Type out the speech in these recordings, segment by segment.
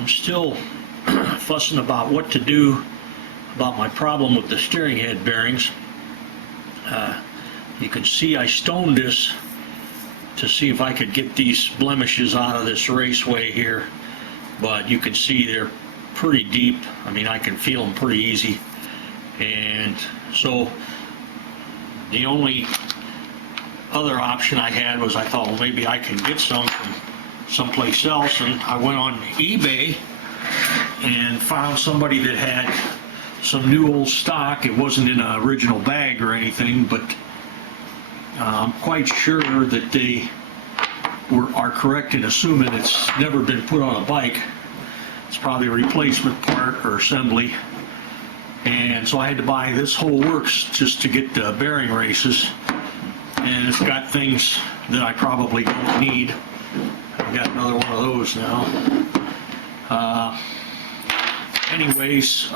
I'm still fussing about what to do about my problem with the steering head bearings. You can see I stoned this to see if I could get these blemishes out of this raceway here, but you can see they're pretty deep. I mean, I can feel them pretty easy. And so the only other option I had was I thought, well, maybe I can get some from someplace else, and I went on eBay and found somebody that had some new old stock. It wasn't in an original bag or anything, but I'm quite sure that they are correct in assuming it's never been put on a bike. It's probably a replacement part or assembly. And so I had to buy this whole works just to get the bearing races. And it's got things that I probably don't need. I've got another one of those now. Anyways,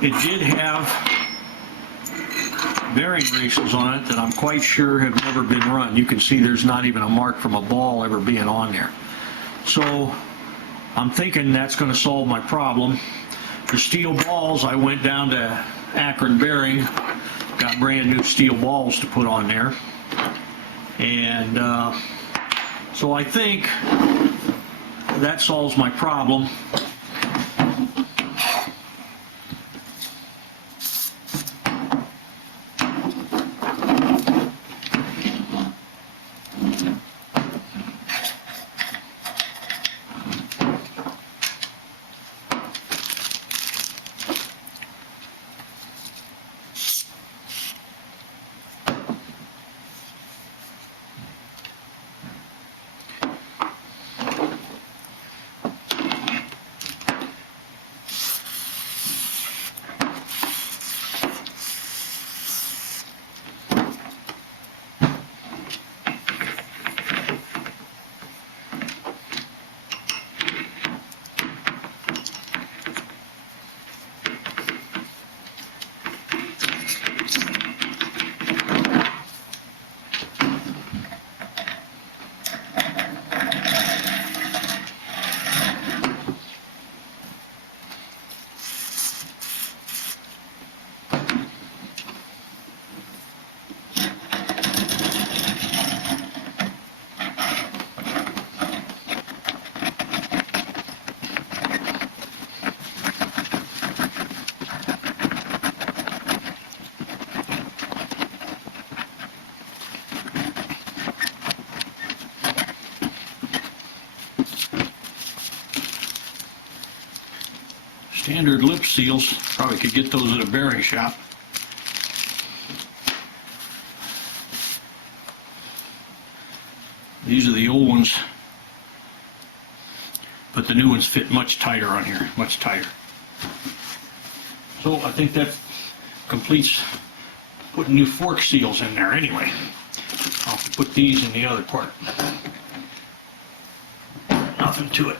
it did have bearing races on it that I'm quite sure have never been run. You can see there's not even a mark from a ball ever being on there. So I'm thinking that's going to solve my problem. The steel balls, I went down to Akron Bearing, got brand new steel balls to put on there. And so I think that solves my problem. Standard lip seals, probably could get those at a bearing shop. These are the old ones, but the new ones fit much tighter on here, much tighter. So I think that completes putting new fork seals in there anyway. I'll have to put these in the other part. Nothing to it.